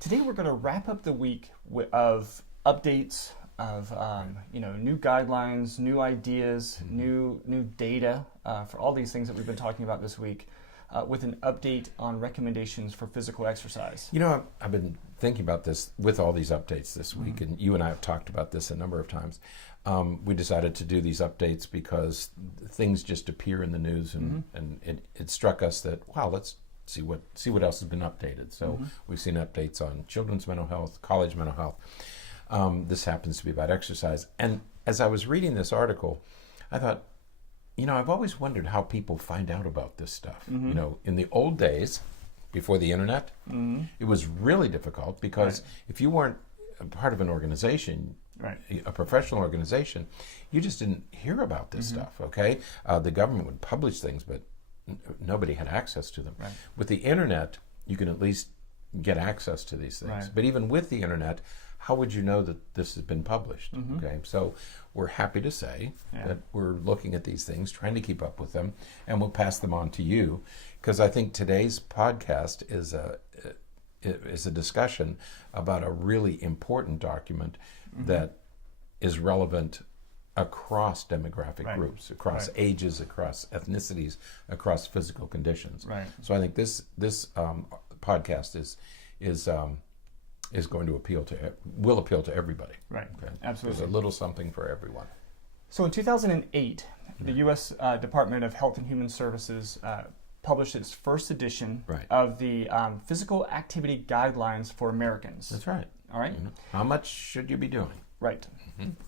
Today we're going to wrap up the week of updates of new guidelines, new ideas, new data for all these things that we've been talking about this week, with an update on recommendations for physical exercise. You know, I've been thinking about this with all these updates this week, and you and I have talked about this a number of times. We decided to do these updates because things just appear in the news, and it struck us that, wow, let's see what else has been updated. So we've seen updates on children's mental health, college mental health. This happens to be about exercise. And as I was reading this article, I thought, you know, I've always wondered how people find out about this stuff. You know, in the old days, before the internet, it was really difficult because if you weren't a part of an organization, a professional organization, you just didn't hear about this stuff, okay? The government would publish things, but nobody had access to them. With the internet, you can at least get access to these things. But even with the internet, how would you know that this has been published? Okay, so we're happy to say that we're looking at these things, trying to keep up with them, and we'll pass them on to you, because I think today's podcast is a discussion about a really important document that is relevant across demographic groups, across ages, across ethnicities, across physical conditions. So I think this podcast is going to will appeal to everybody. Okay? Absolutely. There's a little something for everyone. So in 2008, the U.S. Department of Health and Human Services published its first edition of the Physical Activity Guidelines for Americans. That's right. All right. How much should you be doing? Right.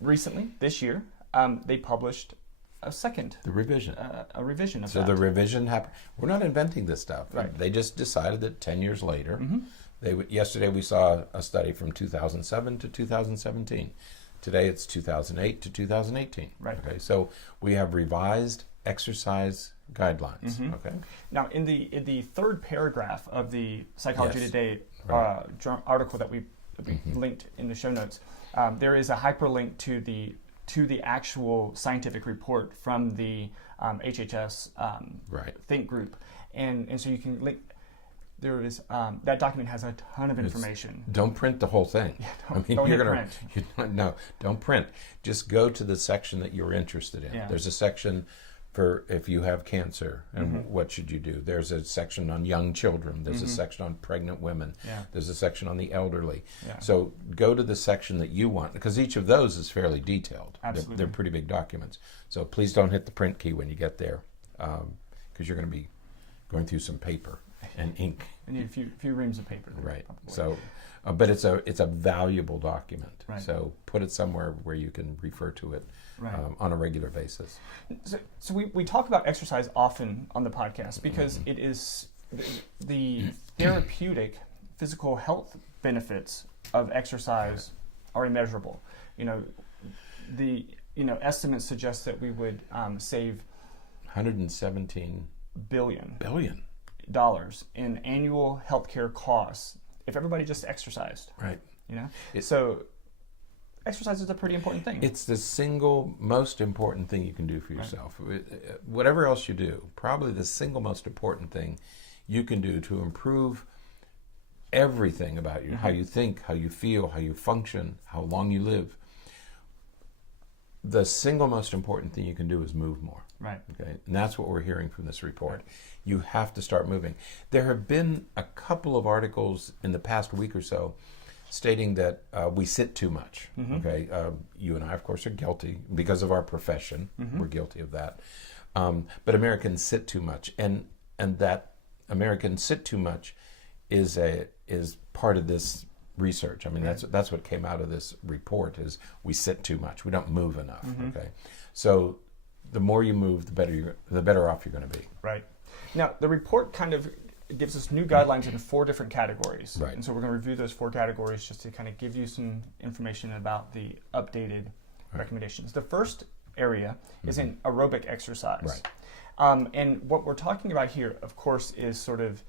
Recently, this year, they published a second. The revision. A revision of that. So the revision happened. We're not inventing this stuff. They just decided that 10 years later, yesterday we saw a study from 2007 to 2017. Today it's 2008 to 2018. Okay, so we have revised exercise guidelines. Okay. Now, in the third paragraph of the Psychology Today article that we linked in the show notes, there is a hyperlink to the actual scientific report from the HHS think group, and so you can link. There is that document has a ton of information. Don't print the whole thing. Don't print. Just go to the section that you're interested in. There's a section for if you have cancer and what should you do. There's a section on young children. There's a section on pregnant women. There's a section on the elderly. So go to the section that you want, because each of those is fairly detailed. They're pretty big documents. So please don't hit the print key when you get there, because you're going to be going through some paper and ink. And a few reams of paper. So, but it's a valuable document. So put it somewhere where you can refer to it on a regular basis. So we talk about exercise often on the podcast because it is the therapeutic physical health benefits of exercise are immeasurable. The estimates suggest that we would save $117 billion dollars in annual healthcare costs if everybody just exercised. So exercise is a pretty important thing. It's the single most important thing you can do for yourself. Whatever else you do, probably the single most important thing you can do to improve everything about you, how you think, how you feel, how you function, how long you live. The single most important thing you can do is move more. Okay, and that's what we're hearing from this report. You have to start moving. There have been a couple of articles in the past week or so stating that we sit too much. Okay, you and I, of course, are guilty because of our profession. We're guilty of that. But Americans sit too much, and that Americans sit too much is part of this research. I mean, that's what came out of this report is we sit too much. We don't move enough. Okay, so the more you move, the better off you're going to be. Now, the report kind of gives us new guidelines in 4 different categories. And so we're going to review those 4 categories just to kind of give you some information about the updated recommendations. The first area is in aerobic exercise. And what we're talking about here, of course, is sort of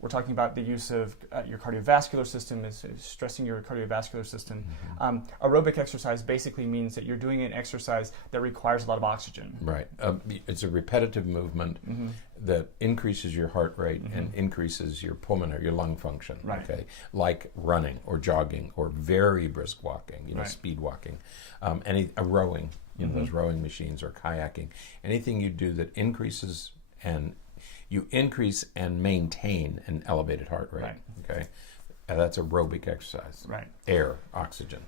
We're talking about the use of your cardiovascular system, is stressing your cardiovascular system. Aerobic exercise basically means that you're doing an exercise that requires a lot of oxygen. Right. It's a repetitive movement that increases your heart rate and increases your pulmonary, your lung function. Right. Okay. Like running or jogging or very brisk walking, speed walking, rowing, those rowing machines, or kayaking. Anything you do that increases you increase and maintain an elevated heart rate. Right. Okay. That's aerobic exercise. Right. Air, oxygen.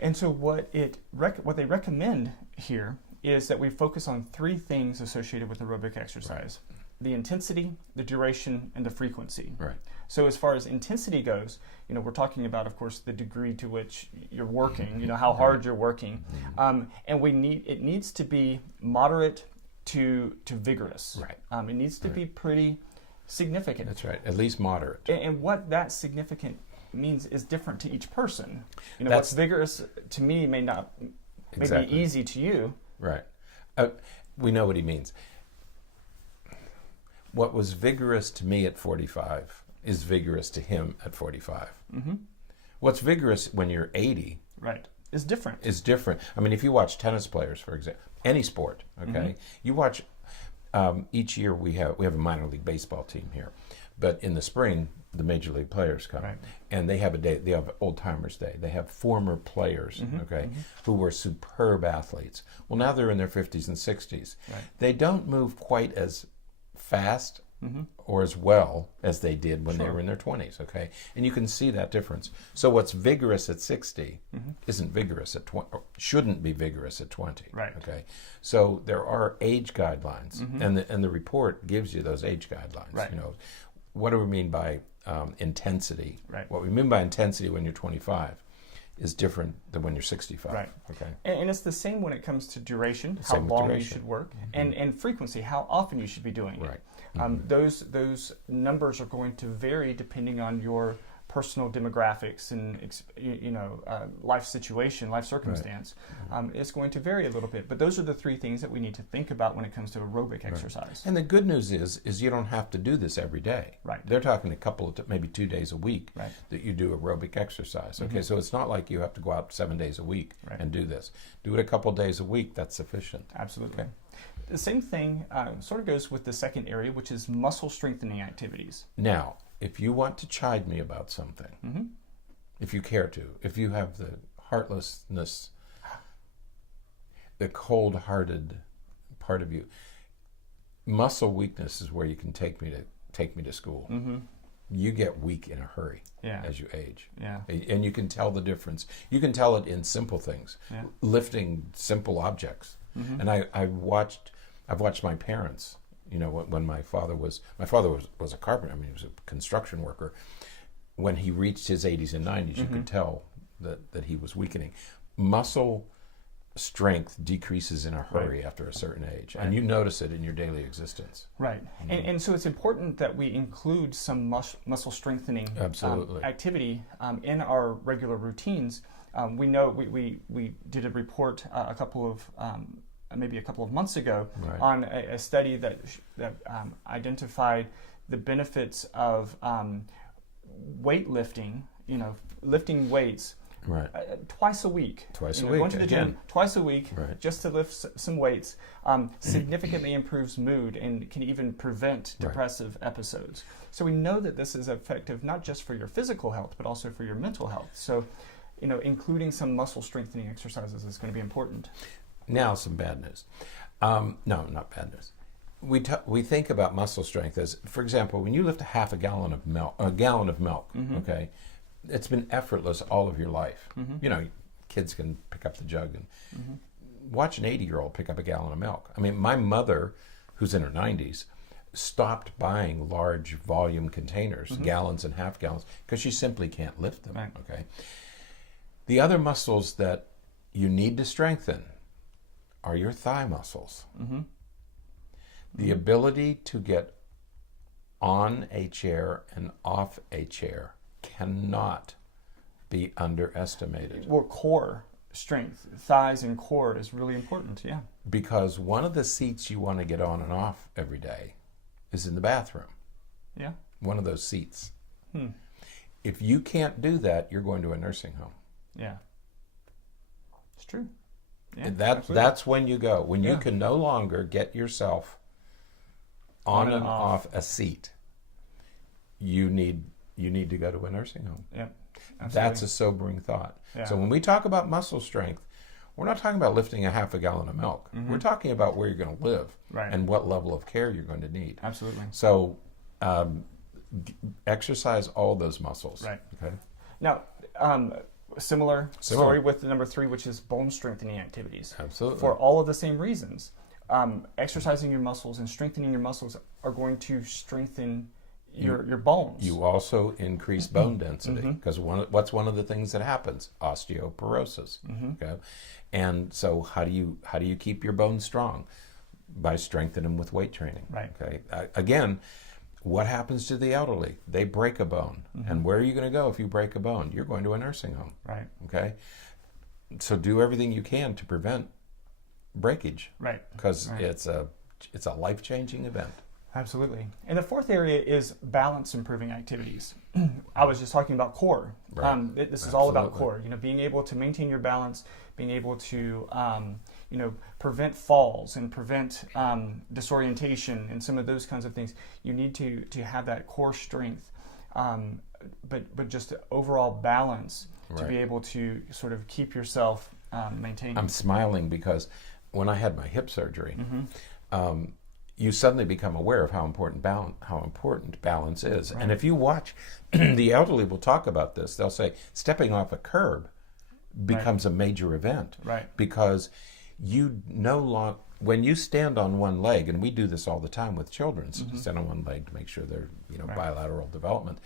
And so what they recommend here is that we focus on 3 things associated with aerobic exercise: the intensity, the duration, and the frequency. Right. So as far as intensity goes, we're talking about, of course, the degree to which you're working, how hard you're working, and it needs to be moderate to vigorous. Right. It needs to be pretty significant. That's right. At least moderate. And what that significant means is different to each person. What's vigorous to me may be easy to you. Right. We know what he means. What was vigorous to me at 45 is vigorous to him at 45. What's vigorous when you're 80 is different. I mean, if you watch tennis players, for example, any sport, okay, you watch. Each year we have a minor league baseball team here, but in the spring the major league players come, and they have a day. They have Old Timers Day. They have former players, who were superb athletes. Well, now they're in their 50s and 60s. Right. They don't move quite as fast or as well as they did when they were in their 20s, okay? And you can see that difference. So what's vigorous at 60 isn't vigorous at 20, or shouldn't be vigorous at 20, right? Okay? So there are age guidelines, and the report gives you those age guidelines. Right. What do we mean by intensity? Right. What we mean by intensity when you're 25 is different than when you're 65. Right. Okay. And it's the same when it comes to duration, how long you should work, and frequency, how often you should be doing it. Right. Those numbers are going to vary depending on your personal demographics and life situation, life circumstance. It's going to vary a little bit, but those are the 3 things that we need to think about when it comes to aerobic exercise. And the good news is you don't have to do this every day. Right. They're talking a couple of maybe 2 days a week that you do aerobic exercise. Okay, so it's not like you have to go out 7 days a week and do this. Do it a couple of days a week. That's sufficient. Absolutely. Okay. The same thing sort of goes with the second area, which is muscle strengthening activities. Now, if you want to chide me about something, if you care to, if you have the heartlessness, the cold-hearted part of you, muscle weakness is where you can take me to school. You get weak in a hurry as you age. Yeah. And you can tell the difference. You can tell it in simple things, lifting simple objects. And I've watched my parents. When my father was a carpenter. I mean, he was a construction worker. When he reached his 80s and 90s, you could tell that he was weakening. Muscle strength decreases in a hurry after a certain age, and you notice it in your daily existence. Right, and so it's important that we include some muscle strengthening activity in our regular routines. We know we did a report maybe a couple of months ago on a study that identified the benefits of weightlifting, lifting weights twice a week. Going to the gym twice a week just to lift some weights significantly improves mood and can even prevent depressive episodes. So we know that this is effective not just for your physical health, but also for your mental health. So, including some muscle strengthening exercises is going to be important. Now, some bad news. No, not bad news. We think about muscle strength as, for example, when you lift a gallon of milk, okay, it's been effortless all of your life. Kids can pick up the jug and watch an 80-year-old pick up a gallon of milk. I mean, my mother, who's in her 90s, stopped buying large volume containers, gallons and half gallons, because she simply can't lift them. Okay. The other muscles that you need to strengthen are your thigh muscles. The ability to get on a chair and off a chair cannot be underestimated. Well, core strength, thighs and core is really important, Because one of the seats you want to get on and off every day is in the bathroom. one of those seats. If you can't do that, you're going to a nursing home. Yeah. It's true. Yeah, that's when you go. When you can no longer get yourself on and off a seat, you need to go to a nursing home. Yeah. Absolutely. That's a sobering thought. Yeah. So when we talk about muscle strength, we're not talking about lifting a half a gallon of milk. We're talking about where you're going to live and what level of care you're going to need. Absolutely. So exercise all those muscles. Right. Okay. Now, similar story with the number 3, which is bone strengthening activities. Absolutely. For all of the same reasons. Exercising your muscles and strengthening your muscles are going to strengthen your bones. You also increase bone density because what's one of the things that happens? Osteoporosis. Okay, and so how do you keep your bones strong? By strengthening them with weight training. Right. Okay. Again, what happens to the elderly? They break a bone, and where are you going to go if you break a bone? You're going to a nursing home. Right. Okay. So do everything you can to prevent breakage. Right. Because it's a life-changing event. Absolutely. And the fourth area is balance improving activities. I was just talking about core. Right. This is all about core. Being able to maintain your balance, being able to prevent falls and prevent disorientation and some of those kinds of things. You need to have that core strength, but just overall balance to be able to sort of keep yourself maintained. I'm smiling because when I had my hip surgery, you suddenly become aware of how important balance is. Right. And if you watch, the elderly will talk about this. They'll say stepping off a curb becomes a major event. Right. Because you no longer, when you stand on one leg, and we do this all the time with children, stand on one leg to make sure they're bilateral development.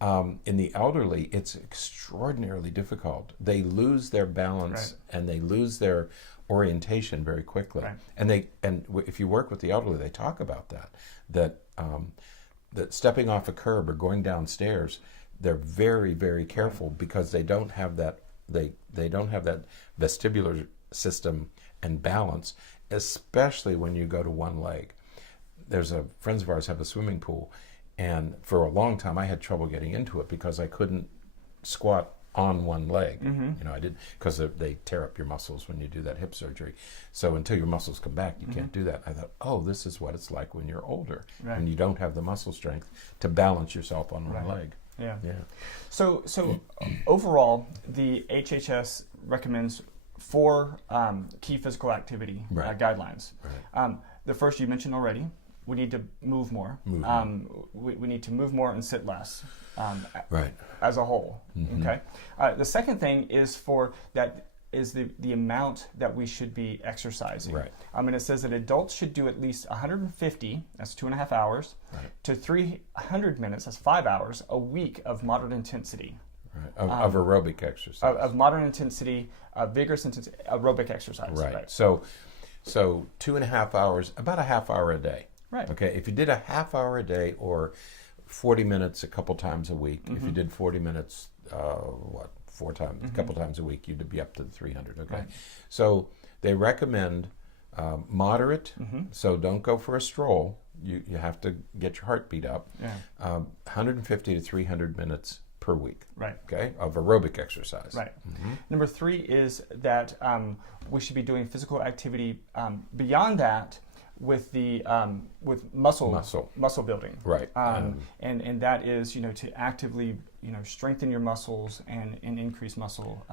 In the elderly, it's extraordinarily difficult. They lose their balance and they lose their orientation very quickly. Right. And if you work with the elderly, they talk about that stepping off a curb or going downstairs, they're very, very careful because they don't have that they don't have that vestibular system and balance, especially when you go to one leg. Friends of ours have a swimming pool, and for a long time I had trouble getting into it because I couldn't squat on one leg. I did, because they tear up your muscles when you do that hip surgery. So until your muscles come back, you can't do that. I thought, oh, this is what it's like when you're older and you don't have the muscle strength to balance yourself on one leg. Yeah. So overall, the HHS recommends 4 key physical activity guidelines. Right. The first you mentioned already. We need to move more. We need to move more and sit less as a whole. Okay. The second thing is the amount that we should be exercising. Right. And it says that adults should do at least 150, that's 2.5 hours, to 300 minutes, that's 5 hours, a week of moderate intensity. Right. Of aerobic exercise. Of moderate intensity, vigorous intensity, aerobic exercise. Right. So 2.5 hours, about a half hour a day. Right. Okay. If you did a half hour a day or 40 minutes a couple times a week, if you did 40 minutes, 4 times, a couple times a week, you'd be up to the 300. Okay. Right. So they recommend moderate. So don't go for a stroll. You have to get your heart beat up. 150 to 300 minutes per week. Right. Okay. Of aerobic exercise. Right. Number 3 is that we should be doing physical activity beyond that. With the with muscle building, right, and that is to actively strengthen your muscles and increase muscle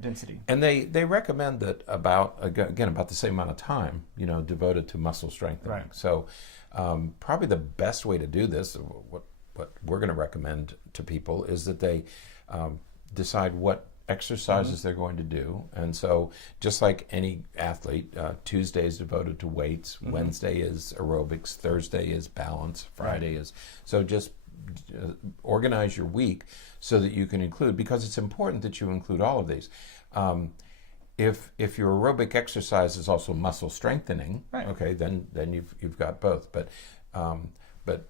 density. And they recommend that about the same amount of time devoted to muscle strengthening. Right. So probably the best way to do this, what we're going to recommend to people, is that they decide what exercises they're going to do. And so just like any athlete, Tuesday is devoted to weights, Wednesday is aerobics, Thursday is balance, Friday is, so just organize your week so that you can include, because it's important that you include all of these. If your aerobic exercise is also muscle strengthening, okay, then you've got both. But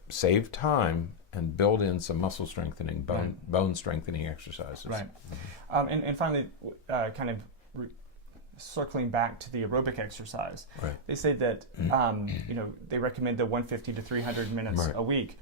save time and build in some muscle strengthening, bone strengthening exercises. Right. And finally, circling back to the aerobic exercise, they say that they recommend the 150 to 300 minutes a week.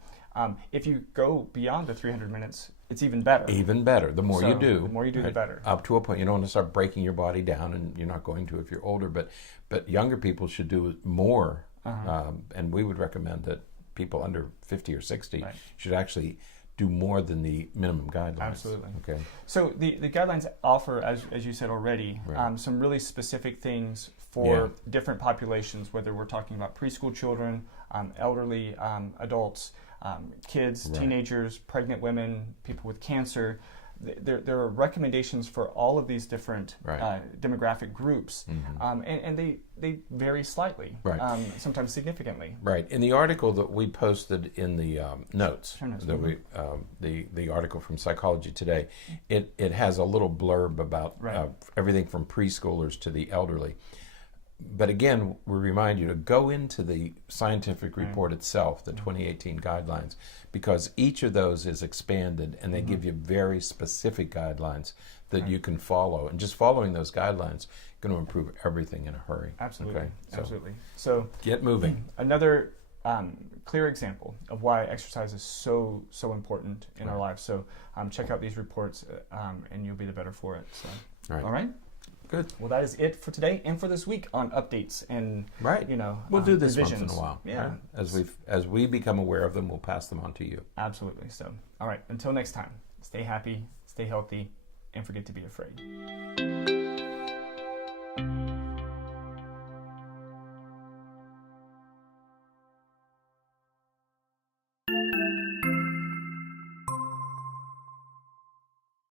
If you go beyond the 300 minutes, it's even better. Even better. The more you do. The more you do, the better. Up to a point. You don't want to start breaking your body down, and you're not going to if you're older. But younger people should do more. And we would recommend that people under 50 or 60 should actually do more than the minimum guidelines. Absolutely. Okay. So the guidelines offer, as you said already, some really specific things for different populations, whether we're talking about preschool children, elderly adults, kids, teenagers, pregnant women, people with cancer. There are recommendations for all of these different demographic groups, and they vary slightly, sometimes significantly. Right. In the article that we posted in the notes, the article from Psychology Today, it has a little blurb about everything from preschoolers to the elderly. But again, we remind you to go into the scientific report itself, the 2018 guidelines, because each of those is expanded and they give you very specific guidelines that you can follow. And just following those guidelines is going to improve everything in a hurry. Absolutely. Okay? Absolutely. So get moving. Another clear example of why exercise is so important in our lives. So check out these reports and you'll be the better for it. So, all right? Good. Well, that is it for today and for this week on updates and we'll do this revisions. Once in a while. Yeah. Right? As we become aware of them, we'll pass them on to you. Absolutely. So, all right. Until next time, stay happy, stay healthy, and forget to be afraid.